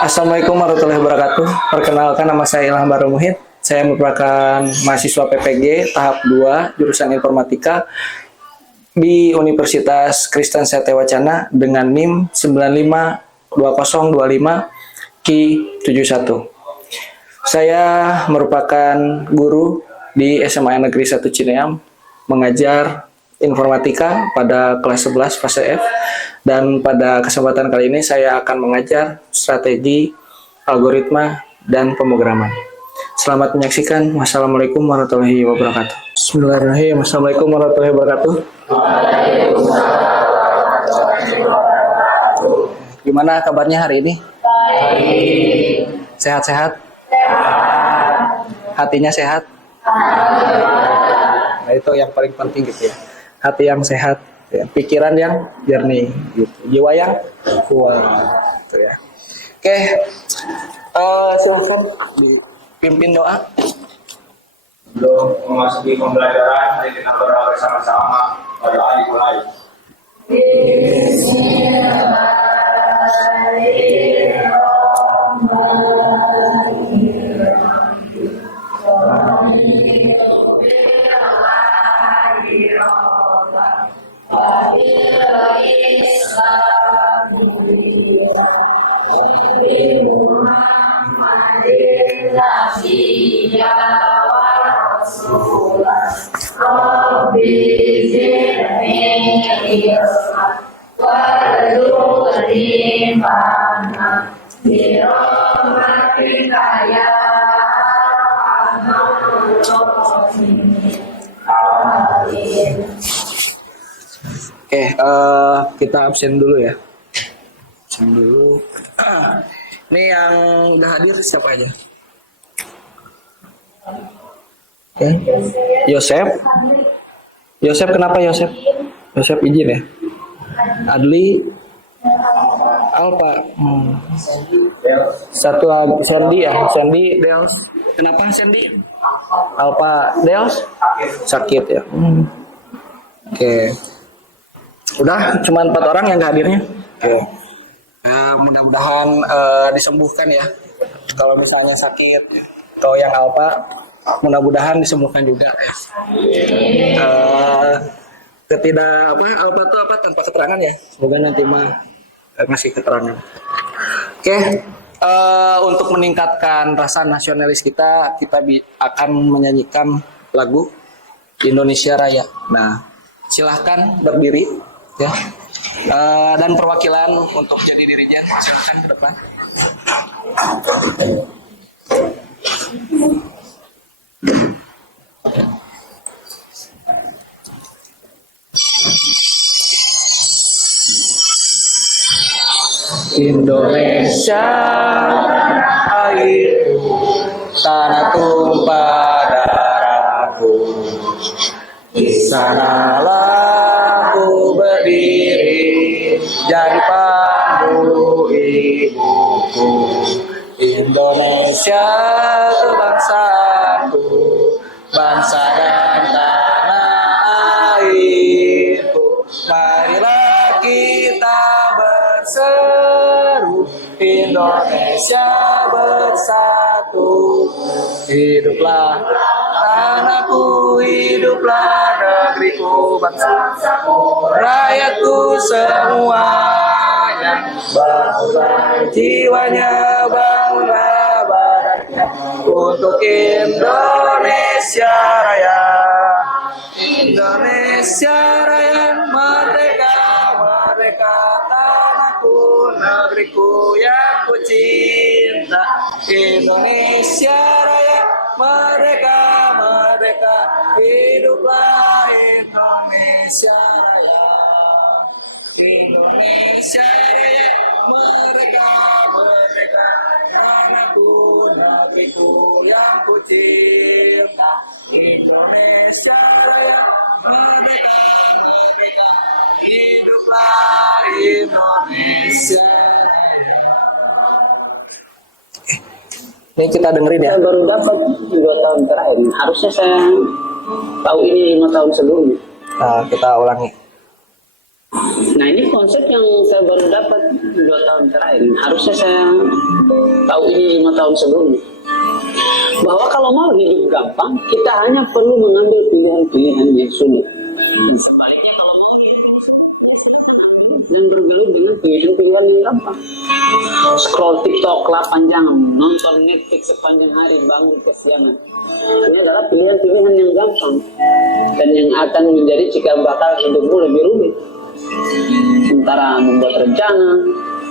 Assalamualaikum warahmatullahi wabarakatuh. Perkenalkan, nama saya Ilham Baru Muhid. Saya merupakan mahasiswa PPG tahap 2 jurusan Informatika di Universitas Kristen Satya Wacana dengan NIM 952025 Ki 71. Saya merupakan guru di SMA Negeri 1 Cineam, mengajar informatika pada kelas 11 fase F, dan pada kesempatan kali ini saya akan mengajar strategi, algoritma, dan pemrograman. Selamat menyaksikan. Wassalamualaikum warahmatullahi wabarakatuh. Bismillahirrahmanirrahim. Assalamualaikum warahmatullahi wabarakatuh. Gimana kabarnya hari ini? Sehat-sehat? Hatinya sehat? Nah, itu yang paling penting gitu ya. Hati yang sehat, ya. Pikiran yang jernih, gitu. Jiwa yang kuat, gitu ya. Oke, silakan dipimpin doa. Sebelum memasuki pembelajaran, mari kita berdoa bersama-sama. Doa dimulai. Oke, kita absen dulu ya. Absen dulu. Ini yang udah hadir siapa aja? Oke. Yosep. Yosep, kenapa Yosep? Yosep izin ya. Adli. Alpa. Satu Sandy ya. Sandy Dels. Kenapa Sandy? Alpa Dels sakit ya. Oke. Udah cuma 4 orang yang gak hadirnya. Oke. Mudah-mudahan disembuhkan ya. Kalau misalnya sakit atau yang Alpa, mudah-mudahan disembuhkan juga ya. Alpa itu apa tanpa keterangan ya. Semoga nanti mah ngasih keterangan. Oke. Untuk meningkatkan rasa nasionalis kita akan menyanyikan lagu Indonesia Raya. Nah, silahkan berdiri ya. Dan perwakilan untuk jadi dirijen silahkan ke depan. Indonesia airku, tanah tumpah darahku, di sanalah ku berdiri jadi pandu ibuku. Indonesia kebangsaanku, bangsa dan tanah airku. Marilah kita berseru, Indonesia bersatu. Hiduplah tanahku, hiduplah negeriku, bangsaku, rakyatku semuanya. Bangunlah jiwanya, bangunlah badannya untuk Indonesia Raya. Indonesia Raya, merdeka, merdeka tanahku, negeriku yang ku cinta. Indonesia Raya, merdeka, merdeka, hiduplah Indonesia Raya. Indonesia Raya, merdeka, merdeka, tanahku, negeriku yang ku cinta. Indonesia Raya, merdeka, merdeka, hiduplah Indonesia. Ini kita dengerin ya. Saya baru dapat 2 tahun terakhir. Harusnya saya tahu ini 5 tahun sebelumnya. Nah, kita ulangi. Nah, ini konsep yang saya baru dapat 2 tahun terakhir. Harusnya saya tahu ini 5 tahun sebelumnya. Bahwa kalau mau hidup gampang, kita hanya perlu mengambil pilihan-pilihan yang sulit. Sebaliknya kalau mau hidup dan bergelut dengan pilihan-pilihan yang gampang. Scroll TikTok 8 jam, nonton Netflix sepanjang hari, bangun kesiangan. Ini adalah pilihan-pilihan yang gampang dan yang akan menjadi cikal bakal hidupmu lebih rumit. Sementara membuat rencana,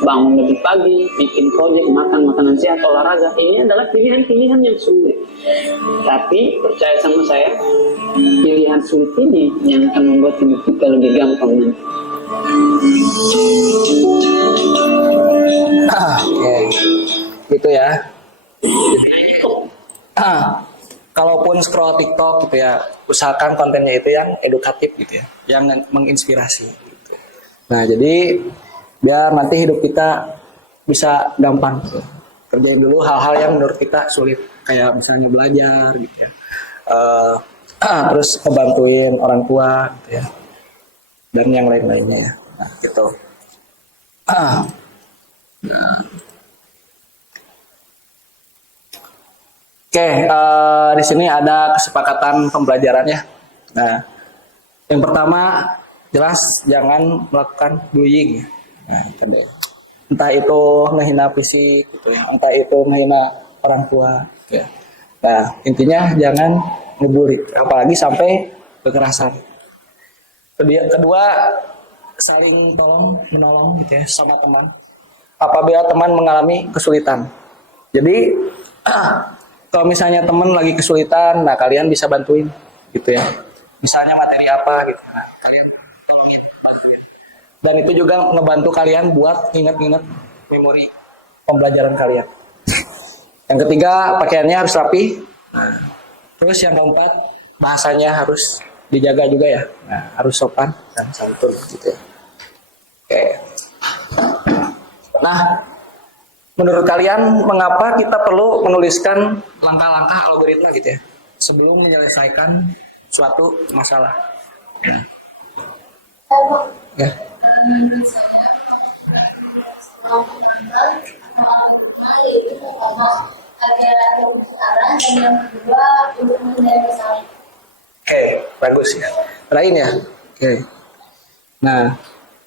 bangun lebih pagi, bikin proyek, makan makanan sehat, olahraga, ini adalah pilihan-pilihan yang sulit. Tapi percaya sama saya, pilihan sulit ini yang akan membuat hidup kita lebih gampang nanti. Oke, gitu ya. Jadi, kalaupun scroll TikTok gitu ya, usahakan kontennya itu yang edukatif gitu ya, yang menginspirasi. Gitu. Nah, jadi biar nanti hidup kita bisa gampang gitu. Kerjain dulu hal-hal yang menurut kita sulit, kayak misalnya belajar gitu ya. Terus ngebantuin orang tua gitu ya, dan yang lain-lainnya ya. Nah, gitu. Nah. Oke, di sini ada kesepakatan pembelajaran ya. Nah, yang pertama jelas jangan melakukan bullying ya. Nah, itu deh. Entah itu menghina fisik gitu ya, entah itu menghina orang tua gitu ya. Nah, intinya jangan ngebully, apalagi sampai kekerasan. Kedua, saling tolong menolong gitu ya sama teman. Apabila teman mengalami kesulitan. Jadi kalau misalnya teman lagi kesulitan, nah kalian bisa bantuin gitu ya. Misalnya materi apa gitu. Nah, kalian tolongin. Dan itu juga ngebantu kalian buat ingat-ingat memori pembelajaran kalian. Yang ketiga, pakaiannya harus rapi. Nah, terus yang keempat, bahasanya harus dijaga juga ya. Nah, harus sopan dan santun gitu ya. Oke. Nah, menurut kalian mengapa kita perlu menuliskan langkah-langkah algoritma gitu ya sebelum menyelesaikan suatu masalah? Ya. Oke, bagus ya. Lain ya. Oke. Nah,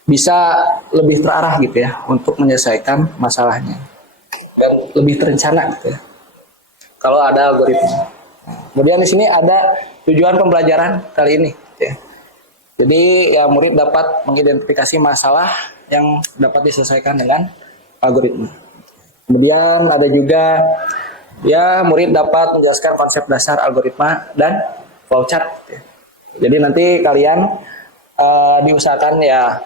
bisa lebih terarah gitu ya untuk menyelesaikan masalahnya dan lebih terencana gitu ya kalau ada algoritma. Kemudian di sini ada tujuan pembelajaran kali ini gitu ya. Jadi ya murid dapat mengidentifikasi masalah yang dapat diselesaikan dengan algoritma. Kemudian ada juga ya murid dapat menjelaskan konsep dasar algoritma dan flowchart gitu ya. Jadi nanti kalian diusahakan ya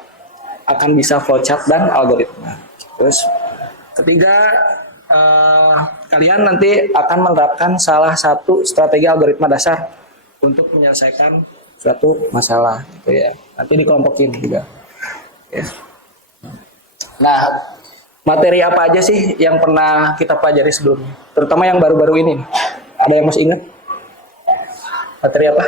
akan bisa flowchart dan algoritma. Terus ketiga, kalian nanti akan menerapkan salah satu strategi algoritma dasar untuk menyelesaikan suatu masalah, gitu ya. Nanti dikelompokin juga. Ya. Nah, materi apa aja sih yang pernah kita pelajari sebelumnya? Terutama yang baru-baru ini. Ada yang masih ingat? Materi apa?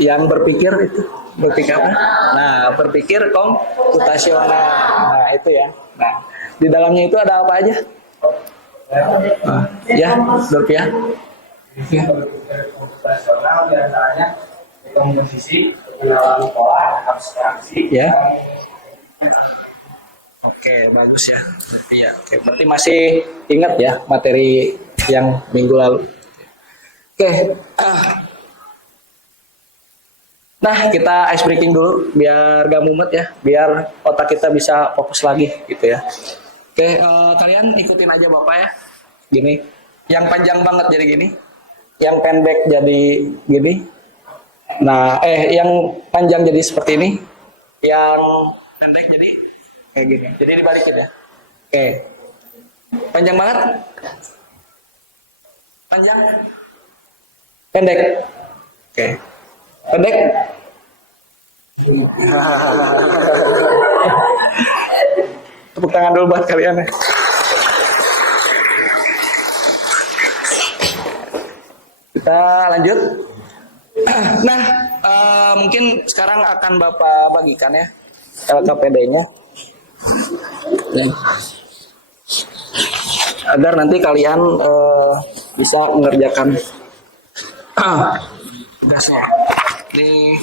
Yang berpikir itu berpikir apa? Nah, berpikir komputasional. Nah, itu ya. Nah, di dalamnya itu ada apa aja? Ya, Dorpia. Ya. Komputasional diantaranya hitung posisi, pengenalan pola, abstraksi. Ya. Oke, bagus ya. Iya, oke. Berarti masih ingat ya materi yang minggu lalu. Oke. Nah, kita ice breaking dulu biar gak mumet ya, biar otak kita bisa fokus lagi gitu ya. Oke, kalian ikutin aja Bapak ya. Gini, yang panjang banget jadi gini, yang pendek jadi gini. Nah, yang panjang jadi seperti ini, yang pendek jadi kayak gini. Jadi dibalikin ya. Oke. Panjang banget? Panjang? Pendek? Oke. Pendek? Tepuk tangan dulu buat kalian ya. Kita lanjut. Nah, mungkin sekarang akan Bapak bagikan ya LKPD-nya. Nih. Agar nanti kalian bisa mengerjakan tugasnya. Nih.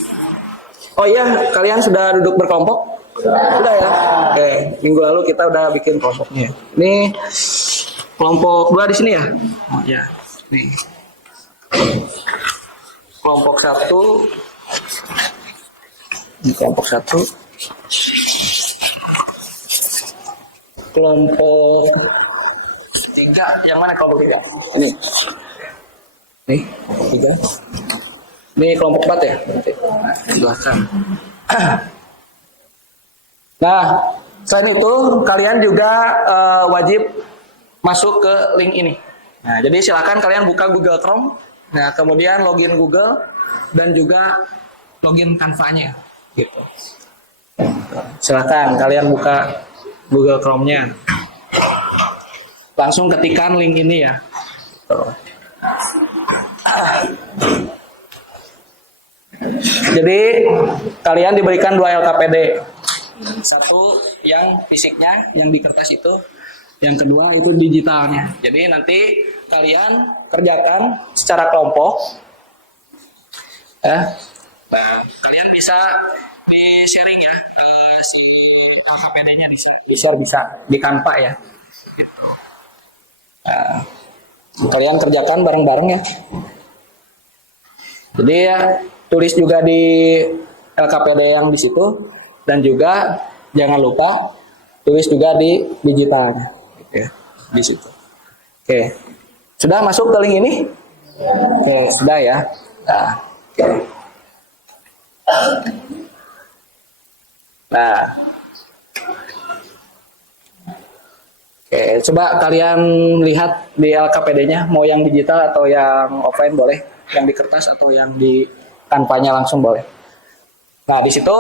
Oh iya, kalian sudah duduk berkelompok? Sudah ya? Oke, minggu lalu kita udah bikin kelompoknya. Ini kelompok 2 di sini ya? Oh ya, nih. Kelompok 1. Ini kelompok 1. Kelompok 3, yang mana kelompok 3? Ini. Nih, 3. Ini kelompok 4 ya? Nah, jelaskan. Nah, selain itu kalian juga wajib masuk ke link ini. Nah, jadi silakan kalian buka Google Chrome. Nah, kemudian login Google dan juga login Canva-nya. Gitu. Silakan kalian buka Google Chrome-nya. Langsung ketikkan link ini ya. Tuh. Jadi kalian diberikan 2 LKPD. Satu yang fisiknya, yang di kertas itu. Yang kedua itu digitalnya. Jadi nanti kalian kerjakan secara kelompok. Nah, kalian bisa di sharing ya. LKPD-nya bisa di Canva ya. Nah, kalian kerjakan bareng-bareng ya. Jadi ya tulis juga di LKPD yang di situ dan juga jangan lupa tulis juga di digitalnya, gitu ya, di situ. Oke, sudah masuk ke link ini? Oke, sudah ya. Nah, oke. Nah, oke, coba kalian lihat di LKPD-nya mau yang digital atau yang offline boleh, yang di kertas atau yang di Canva-nya langsung boleh. Nah, di situ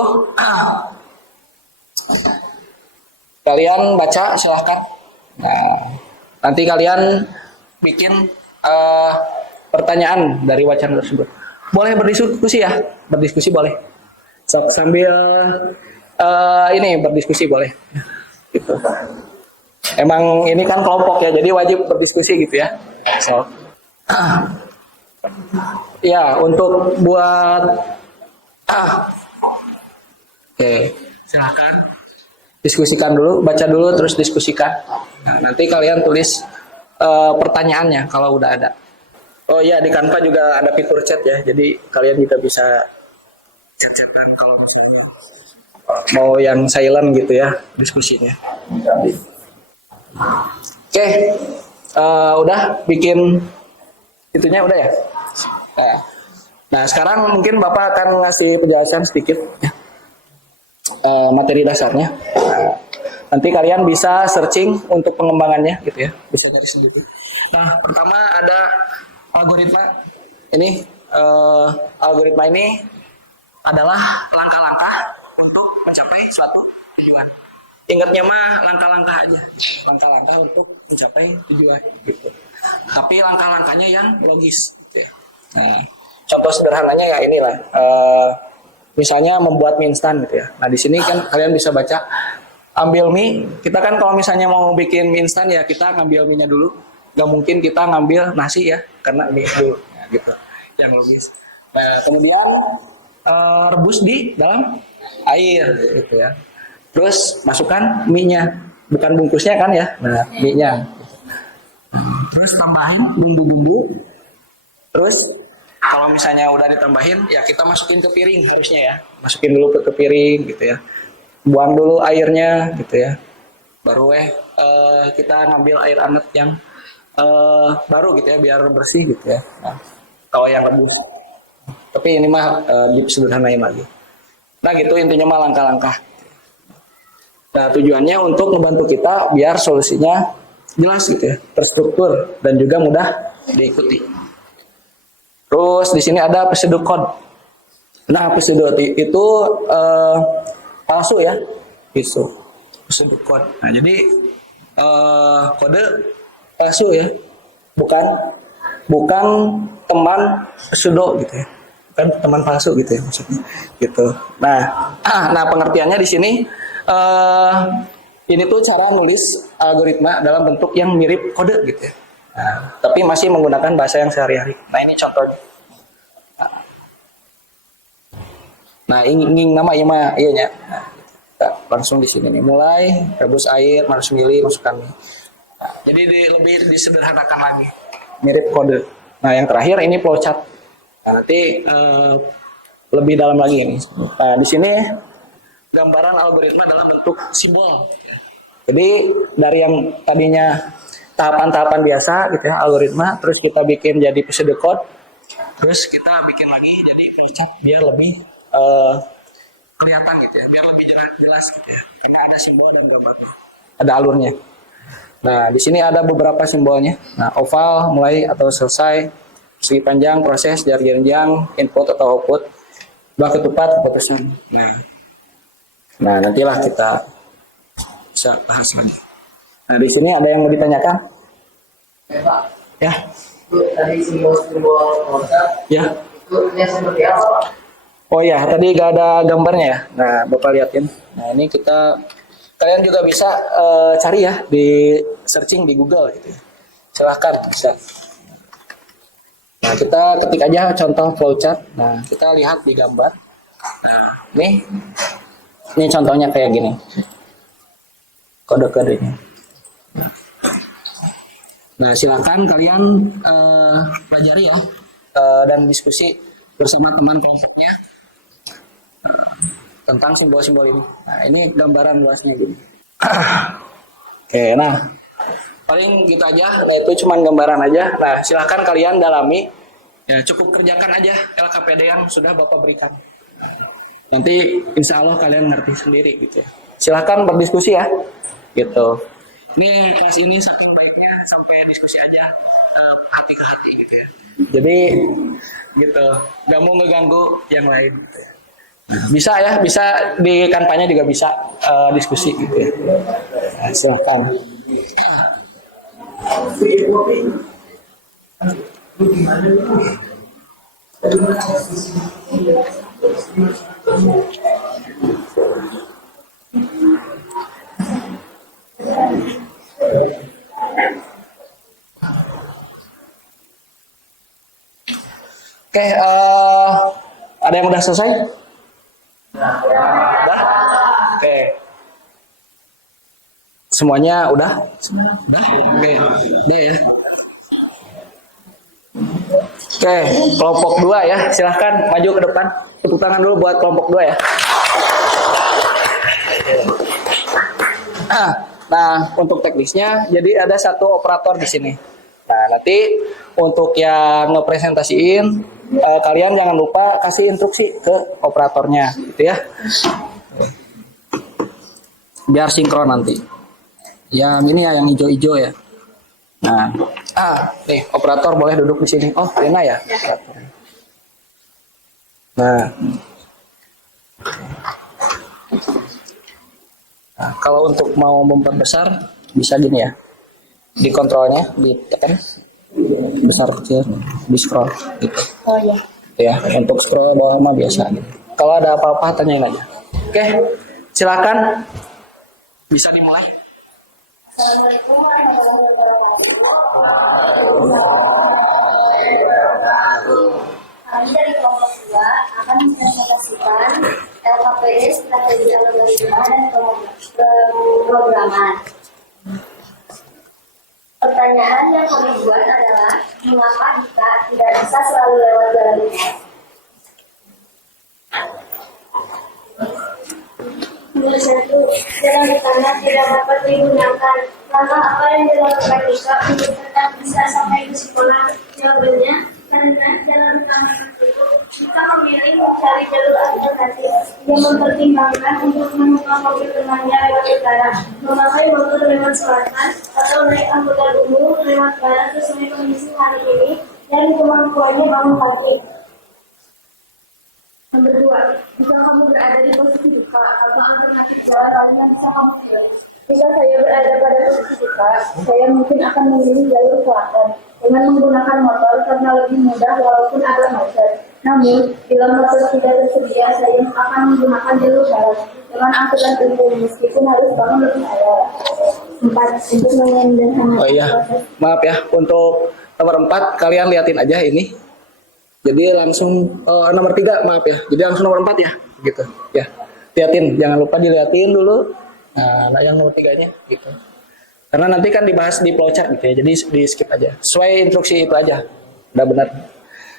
kalian baca silahkan. Nah, nanti kalian bikin pertanyaan dari wacana tersebut. Boleh berdiskusi ya, berdiskusi boleh. Sambil ini berdiskusi boleh. Gitu. Emang ini kan kelompok ya, jadi wajib berdiskusi gitu ya. So, ya untuk buat oke, silakan diskusikan dulu, baca dulu terus diskusikan. Nah, nanti kalian tulis pertanyaannya kalau udah ada. Oh iya, di Canva juga ada fitur chat ya, jadi kalian juga bisa chat-chatan kalau misalnya mau yang silent gitu ya diskusinya. Oke, udah bikin itunya udah ya. Nah, sekarang mungkin Bapak akan ngasih penjelasan sedikit ya, materi dasarnya. Nanti kalian bisa searching untuk pengembangannya gitu ya, bisa dari sendiri. Nah, pertama ada algoritma. Ini algoritma ini adalah langkah-langkah untuk mencapai suatu tujuan. Ingatnya mah langkah-langkah aja, langkah-langkah untuk mencapai tujuan gitu. Tapi langkah-langkahnya yang logis. Oke. Nah, contoh sederhananya ya inilah, misalnya membuat mie instan gitu ya. Nah, di sini kan kalian bisa baca, ambil mie. Kita kan kalau misalnya mau bikin mie instan ya kita ngambil mie-nya dulu. Gak mungkin kita ngambil nasi ya, karena mie dulu, ya, gitu. Yang logis. Nah, kemudian rebus di dalam air gitu ya. Terus masukkan mie-nya, bukan bungkusnya kan ya, nah mie-nya. Terus tambahin bumbu-bumbu. Terus kalau misalnya udah ditambahin, ya kita masukin ke piring harusnya ya, masukin dulu ke piring gitu ya. Buang dulu airnya gitu ya. Baru kita ngambil air hangat yang baru gitu ya, biar bersih gitu ya. Nah, kalau yang rebus. Tapi ini mah disederhanain lagi. Nah gitu intinya mah langkah-langkah. Nah, tujuannya untuk membantu kita biar solusinya jelas gitu ya, terstruktur dan juga mudah diikuti. Terus di sini ada pseudocode. Nah, pseudocode itu palsu ya, itu pseudocode. Nah, jadi kode palsu ya, bukan teman pseudo gitu ya. kan teman palsu gitu ya maksudnya gitu. Nah pengertiannya di sini ini tuh cara nulis algoritma dalam bentuk yang mirip kode gitu ya. Tapi masih menggunakan bahasa yang sehari-hari. Nah ini contohnya. Nah ini nama iya nya. Nah, langsung di sini nih mulai rebus air, harus milih masukkan. Nah, jadi lebih disederhanakan lagi, mirip kode. Nah yang terakhir ini flowchart. Nah, nanti lebih dalam lagi ini. Nah di sini gambaran algoritma dalam bentuk simbol. Jadi dari yang tadinya tahapan-tahapan biasa gitu ya algoritma, terus kita bikin jadi pseudocode, terus kita bikin lagi jadi flowchart biar lebih kelihatan gitu ya, biar lebih jelas gitu ya, karena ada simbol dan gambarnya, ada alurnya. Nah di sini ada beberapa simbolnya. Nah oval mulai atau selesai, segi panjang proses, jari jenjang, input atau output, buah ketupat keputusan. Nah nantilah kita bisa bahas lagi. Nah di sini ada yang mau ditanyakan? Ya. Tadi simbol-simbol flowchart Ya. itu seperti apa? Oh ya, tadi gak ada gambarnya ya. Nah, Bapak liatin. Nah, ini kalian juga bisa cari ya di searching di Google gitu ya. Silahkan bisa. Nah, kita ketik aja contoh flowchart. Nah, kita lihat di gambar. Nah, ini contohnya kayak gini. Kode-kodenya. Nah, silakan kalian pelajari ya dan diskusi bersama teman kelompoknya tentang simbol-simbol ini. Nah, ini gambaran luasnya gini. Oke, nah paling gitu aja. Nah, itu cuma gambaran aja. Nah, silakan kalian dalami. Ya, cukup kerjakan aja LKPD yang sudah Bapak berikan. Nanti insya Allah kalian ngerti sendiri gitu ya. Silakan berdiskusi ya. Gitu. Ini kelas ini saking baiknya sampai diskusi aja hati ke hati gitu ya. Jadi gitu, nggak mau ngeganggu yang lain. Gitu ya. Bisa ya, bisa di kampanye juga bisa diskusi gitu ya. Nah, silakan. Oke, ada yang udah selesai? Udah? Oke. Semuanya udah? Udah? Oke. Dia ya. Oke, kelompok 2 ya. Silahkan maju ke depan. Tepuk tangan dulu buat kelompok 2 ya. Nah, untuk teknisnya, jadi ada satu operator di sini. Nah, nanti untuk yang ngepresentasiin, kalian jangan lupa kasih instruksi ke operatornya, gitu ya. Biar sinkron nanti. Yang ini ya, yang hijau-hijau ya. Nah, nih operator boleh duduk di sini. Oh, Rina ya. Nah, kalau untuk mau memperbesar bisa gini ya. Di kontrolnya ditekan besar kecil, di scroll gitu. Oh ya. Ya, untuk scroll bawah mah biasa gitu. Kalau ada apa-apa tanyain aja. Oke, silakan. Bisa dimulai. Kami dari kelompok 2 akan mempresentasikan LKPD strategi algoritma dan pemrograman. Pertanyaan yang kami buat adalah mengapa kita tidak bisa selalu lewat jalan ini? Nomor 1, jalan di tanah tidak dapat digunakan. Langkah apa yang dilakukan Ika untuk tetap bisa sampai ke sekolah? Jawabannya, karena jalan di tanah itu Ika memilih mencari jalur alternatif. Dia mempertimbangkan untuk menumpang mobil temannya lewat utara, memakai motor lewat selatan, atau naik angkutan umum lewat barat sesuai kondisi hari ini dan kemampuannya bangun pagi. Nomor 2, jika kamu berada di posisi duka atau alternatif jalan lain yang bisa kamu pilih. Jika saya berada pada posisi duka, saya mungkin akan memilih jalur selatan dengan menggunakan motor karena lebih mudah walaupun agak macet. Namun, bila motor tidak tersedia, saya akan menggunakan jalur darat dengan angkutan umum meskipun harus bangun lebih awal. 4. Untuk menyederhanakan Oh iya, proses. maaf ya, untuk nomor 4 kalian liatin aja ini. Jadi langsung nomor 3 maaf ya. Jadi langsung nomor 4 ya, gitu. Ya, liatin, jangan lupa diliatin dulu. Nah yang nomor 3-nya gitu. Karena nanti kan dibahas di flowchart gitu ya. Jadi di skip aja. Sesuai instruksi itu aja. Udah benar.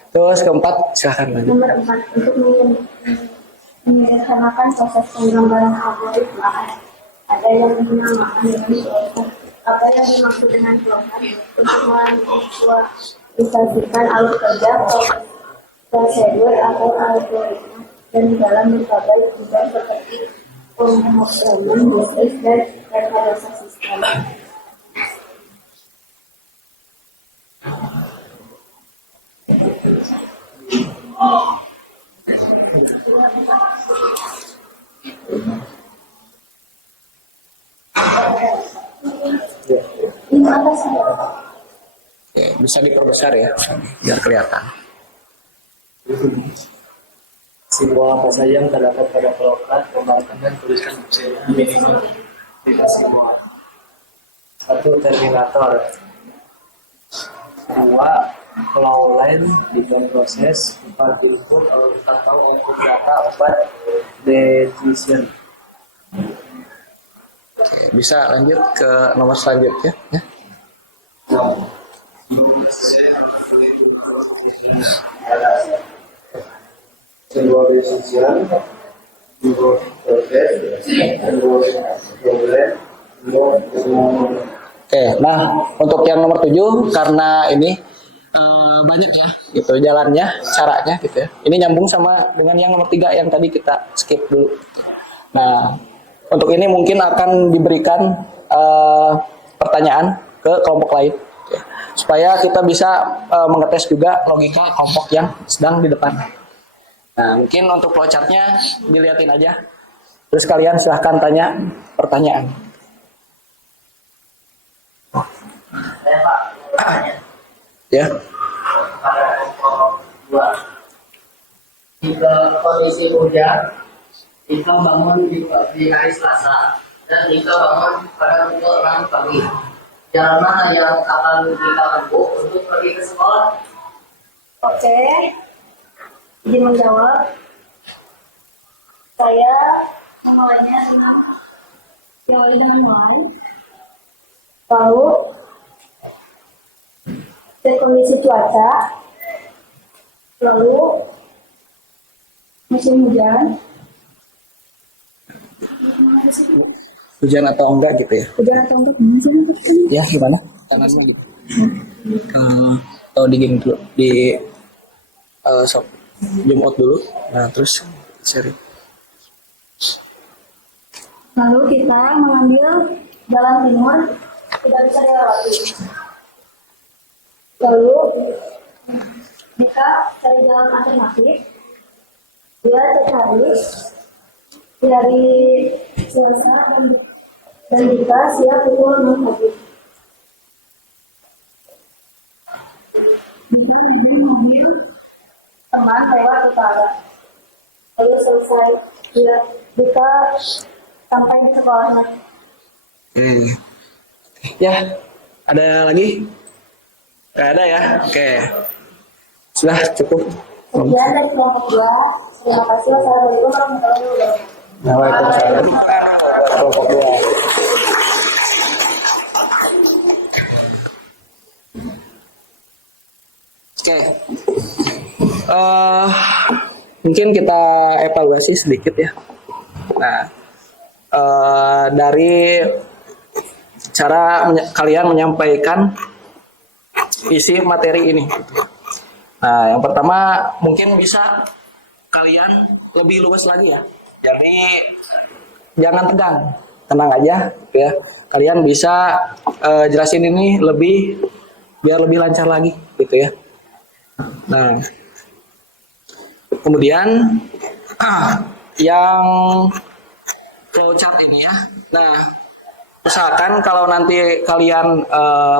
Terus keempat, silahkan lanjut. Nomor 4. Untuk menyederhanakan proses penggambaran algoritma. Ada yang dinamakan dengan flowchart. Apa yang dimaksud dengan flowchart? Untuk mengvisualisasikan alur kerja, prosedur atau algoritma dan dalam berbagai bidang seperti pemrograman, bisnis, dan rekayasa sistem. Ini atas ya. Oke, bisa diperbesar ya, biar kelihatan. Simbol apa saja yang terdapat pada flowchart, kembangkan dan tuliskan fungsinya minimal 5 simbol. 1. Terminator. 2. Flow line, 3. Proses, 4. Input atau output data, 4. Decision. Bisa lanjut ke nomor selanjutnya ya. Sebuah decision, sebuah proses, sebuah problem, Oke, nah untuk yang nomor 7 karena ini banyak ya gitu jalannya, caranya gitu ya. Ini nyambung sama dengan yang nomor 3 yang tadi kita skip dulu. Nah, untuk ini mungkin akan diberikan pertanyaan ke kelompok lain ya, supaya kita bisa mengetes juga logika kelompok yang sedang di depan. Nah, mungkin untuk flowchartnya dilihatin aja. Terus kalian silahkan tanya pertanyaan. Saya Pak, bertanya. Ya. Pada kelompok 2, jika kondisi hujan, jika bangun di hari Selasa, dan jika bangun pada pukul 6 pagi, jalan mana yang akan kita tempuh untuk pergi ke sekolah? Oke, izin menjawab. Saya memulainya dengan diawali dengan mulai. Lalu cek kondisi cuaca. Lalu musim hujan. Hujan atau enggak gitu ya. Hujan atau enggak? Gimana sih? Ya, gimana? Tangannya gitu. Atau di game dulu, di zoom out dulu. Nah, terus share. Lalu kita mengambil jalan timur, tidak bisa dilewati. Lalu jika cari jalan alternatif, dia cari dari Selasa dan jika siap pukul 6 pagi. Jika mobil teman lewat utara, lalu selesai. Jika sampai di sekolahnya. Ya, ada lagi? Gak ada ya? Oke. Sudah cukup. Sekian dari kelompok 2. Terima kasih. Wassalamualaikum warahmatullahi wabarakatuh. Waalaikumsalam. Kelompok 2. Oke. Mungkin kita evaluasi sedikit ya. Nah, dari cara kalian menyampaikan isi materi ini. Nah, yang pertama mungkin bisa kalian lebih luas lagi ya. Jadi jangan tegang, tenang aja ya. Kalian bisa jelasin ini biar lebih lancar lagi gitu ya. Nah, kemudian yang flowchart ini ya. Nah, usahakan kalau nanti kalian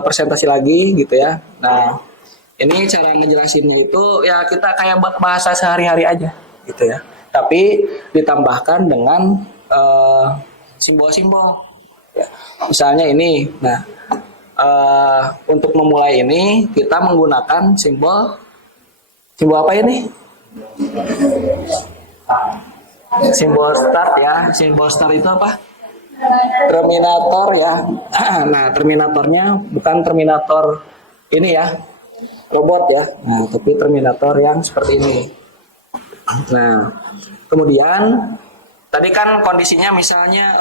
presentasi lagi gitu ya. Nah, Ini cara ngejelasinnya itu ya kita kayak bahasa sehari-hari aja gitu ya. Tapi ditambahkan dengan simbol-simbol. Ya. Misalnya ini, nah untuk memulai ini kita menggunakan simbol apa ini? Simbol start ya. Simbol start itu apa? Terminator ya. Nah, terminatornya bukan terminator ini ya, robot ya. Nah, tapi terminator yang seperti ini. Nah, kemudian tadi kan kondisinya misalnya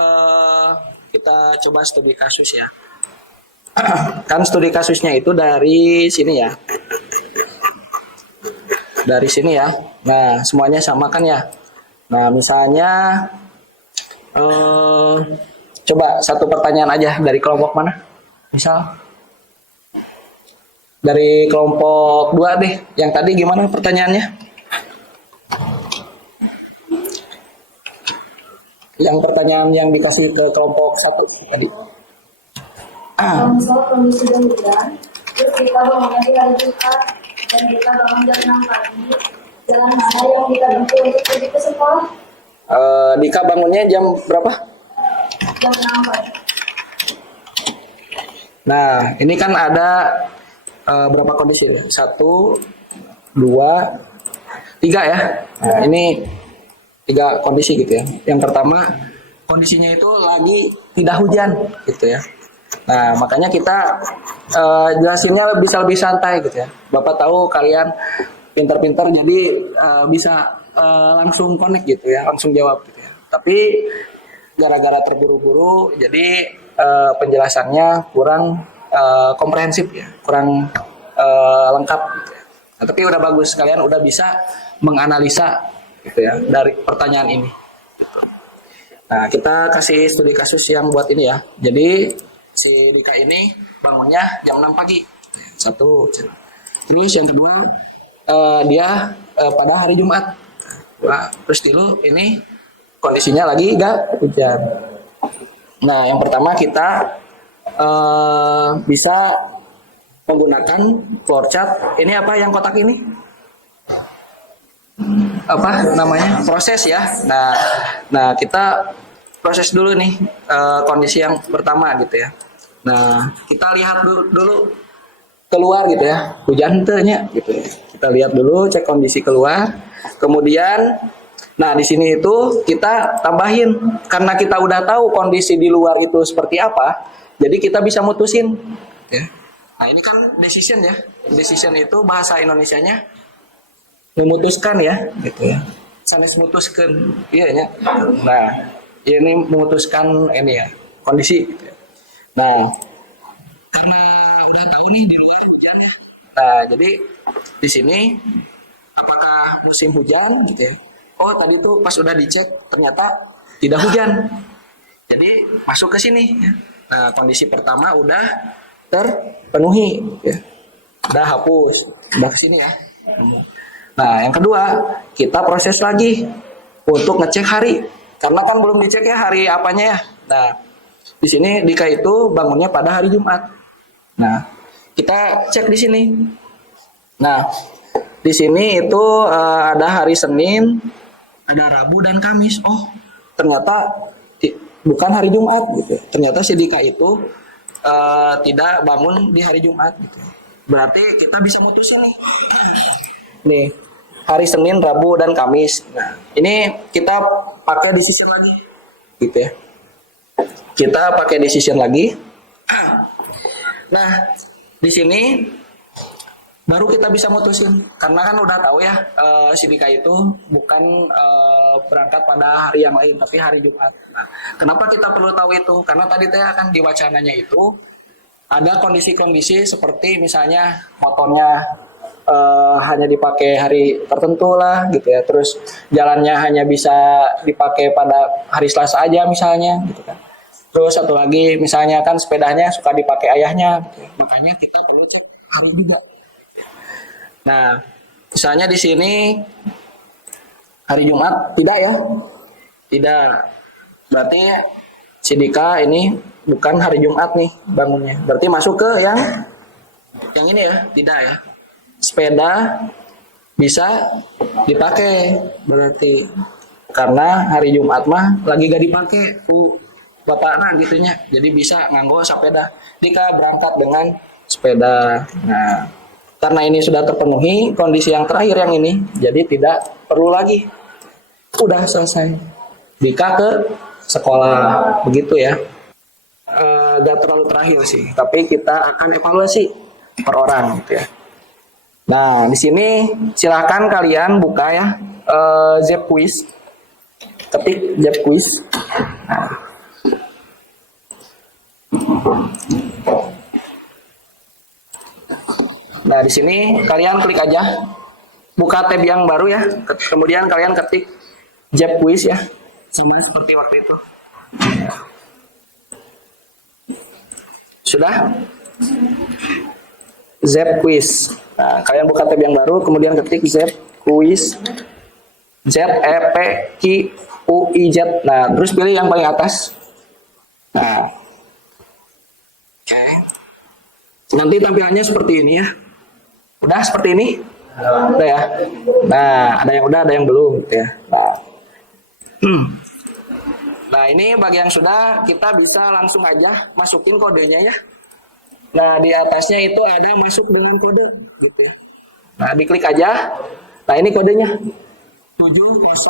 kita coba studi kasus ya. Kan studi kasusnya itu dari sini ya. Dari sini ya. Nah, semuanya sama kan ya. Nah, misalnya coba satu pertanyaan aja dari kelompok mana? Misal dari kelompok 2 deh. Yang tadi gimana pertanyaannya? Yang pertanyaan yang dikasih ke kelompok 1 tadi. Misal kondisi hujan, terus kita bangunnya di hari Jumat dan kita bangun jam 6 pagi. Jalan mana yang kita tempuh untuk pergi ke sekolah? Dika bangunnya jam berapa? Jam 6 pagi. Nah, ini kan ada berapa kondisi ya? 1, 2, 3 ya. Nah, ini 3 kondisi gitu ya. Yang pertama, kondisinya itu lagi tidak hujan gitu ya. Nah, makanya kita jelasinnya bisa lebih santai gitu ya. Bapak tahu kalian pintar-pintar jadi bisa langsung connect gitu ya, langsung jawab gitu ya. Tapi gara-gara terburu-buru jadi penjelasannya kurang komprehensif ya, kurang lengkap gitu ya. Nah, tapi udah bagus, kalian udah bisa menganalisa gitu ya dari pertanyaan ini. Nah, kita kasih studi kasus yang buat ini ya. Jadi si Dika ini bangunnya jam 6 pagi. 1. Terus yang kedua dia pada hari Jumat. Nah, terus dulu ini kondisinya lagi gak hujan. Nah, yang pertama kita bisa menggunakan flowchart. Ini apa yang kotak ini? Apa namanya? Proses ya. Nah kita proses dulu nih kondisi yang pertama gitu ya. Nah, kita lihat dulu keluar gitu ya, hujan tehnya gitu ya. Kita lihat dulu, cek kondisi keluar. Kemudian nah di sini itu kita tambahin karena kita udah tahu kondisi di luar itu seperti apa, jadi kita bisa mutusin ya. Nah, ini kan decision ya. Decision itu bahasa Indonesianya memutuskan ya gitu ya. Sanes mutuskan iya ya. Nah, ini memutuskan ini ya, kondisi gitu ya. Nah, karena udah tahu nih di luar hujan ya. Nah, jadi di sini apakah musim hujan gitu ya? Oh, tadi tuh pas udah dicek ternyata tidak hujan. Jadi masuk ke sini ya. Nah, kondisi pertama udah terpenuhi ya. Udah hapus, udah ke sini ya. Nah, yang kedua, kita proses lagi untuk ngecek hari. Karena kan belum dicek ya hari apanya ya. Nah, di sini Dika itu bangunnya pada hari Jumat. Nah, kita cek di sini. Nah, di sini itu ada hari Senin, ada Rabu dan Kamis. Oh, ternyata bukan hari Jumat gitu. Ternyata si Dika itu tidak bangun di hari Jumat gitu. Berarti kita bisa mutusin nih. Nih, hari Senin, Rabu dan Kamis. Nah, ini kita pakai decision lagi. Gitu ya. Kita pakai decision lagi. Nah, di sini baru kita bisa mutusin karena kan udah tahu ya si Dika itu bukan berangkat pada hari yang lain tapi hari Jumat. Nah, kenapa kita perlu tahu itu? Karena tadi teh kan di wacananya itu ada kondisi-kondisi seperti misalnya motornya hanya dipakai hari tertentu lah gitu ya. Terus jalannya hanya bisa dipakai pada hari Selasa aja misalnya gitu kan. Terus satu lagi misalnya kan sepedanya suka dipakai ayahnya gitu ya. Makanya kita perlu cek hari juga. Nah, misalnya di sini hari Jumat tidak ya? Tidak. Berarti si Dika ini bukan hari Jumat nih bangunnya. Berarti masuk ke yang ini ya? Tidak ya? sepeda bisa dipakai berarti, karena hari Jumat mah lagi gak dipakai bapakna gitunya, jadi bisa nganggo sepeda jika berangkat dengan sepeda. Nah, karena ini sudah terpenuhi kondisi yang terakhir yang ini, jadi tidak perlu lagi, udah selesai jika ke sekolah begitu ya. Gak terlalu terakhir sih, tapi kita akan evaluasi per orang gitu ya. Nah, di sini silahkan kalian buka ya Zep Quiz, ketik Zep Quiz. Nah, di sini kalian klik aja, buka tab yang baru ya, kemudian kalian ketik Zep Quiz ya, sama seperti waktu itu. Sudah? Zep Quiz. Nah, kalian buka tab yang baru, kemudian ketik Zep Quiz. ZEPQUIZ. Nah, terus pilih yang paling atas. Nah, oke. Nanti tampilannya seperti ini ya. Udah seperti ini? Udah ya. Nah, ada yang udah, ada yang belum gitu ya. Nah, ini bagi yang sudah, kita bisa langsung aja masukin kodenya ya. Nah, di atasnya itu ada masuk dengan kode gitu ya. Nah, diklik aja. Nah, ini kodenya 700.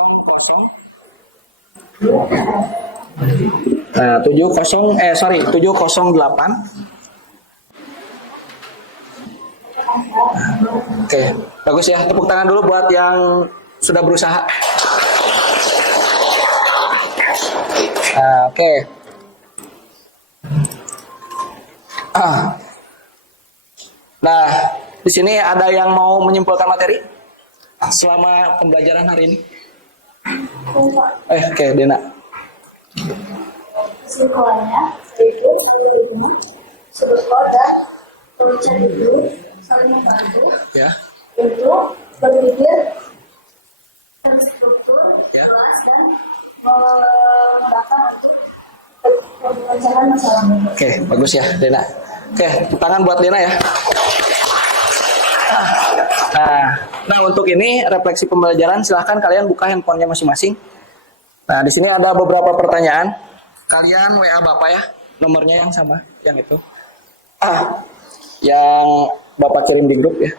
Nah, 708. Oke, bagus ya. Tepuk tangan dulu buat yang sudah berusaha. Nah, oke. Nah, di sini ada yang mau menyimpulkan materi selama pembelajaran hari ini? Oke, Dena. Kesimpulannya, itu sebetulnya dan berbicara itu saling membantu Ya. untuk berpikir terstruktur, jelas dan mendatang untuk pencerahan masalah. Oke, bagus ya, Dena. Oke, tepuk tangan buat Dena ya. Nah, untuk ini refleksi pembelajaran, silahkan kalian buka handphonenya masing-masing. Nah, di sini ada beberapa pertanyaan. Kalian WA Bapak ya, nomornya yang sama, yang itu. Yang Bapak kirim di grup ya.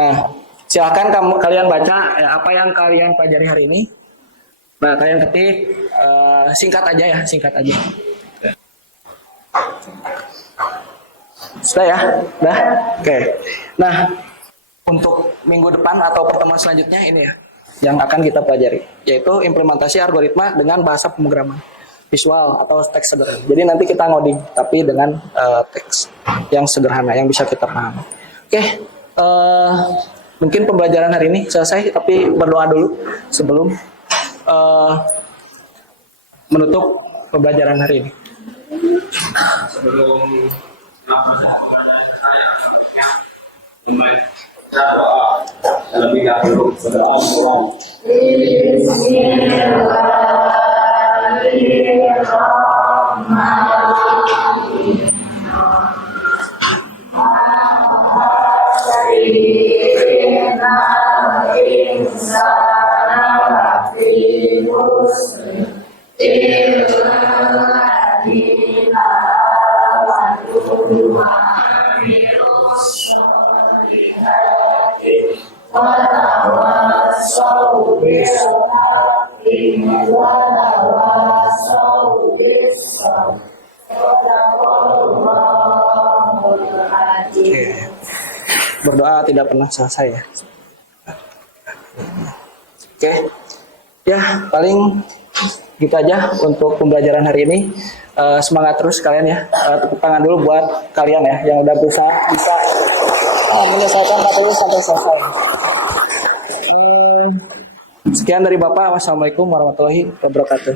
Nah, silahkan kalian baca ya, apa yang kalian pelajari hari ini. Nah, kalian ketik singkat aja ya, singkat aja. Sudah ya? Udah? Oke. Nah, untuk minggu depan atau pertemuan selanjutnya ini ya, yang akan kita pelajari, yaitu implementasi algoritma dengan bahasa pemrograman visual atau teks sederhana. Jadi nanti kita ngoding, tapi dengan teks yang sederhana, yang bisa kita pahami. Oke, mungkin pembelajaran hari ini selesai, tapi berdoa dulu sebelum menutup pembelajaran hari ini. Sebelum membaca terlebih dahulu kepada Allah. Berdoa tidak pernah selesai ya. Oke. Ya, paling gitu aja untuk pembelajaran hari ini. Semangat terus kalian ya. Tepuk tangan dulu buat kalian ya yang udah berusaha bisa menyelesaikan materi sampai selesai. Sekian dari Bapak. Wassalamualaikum warahmatullahi wabarakatuh.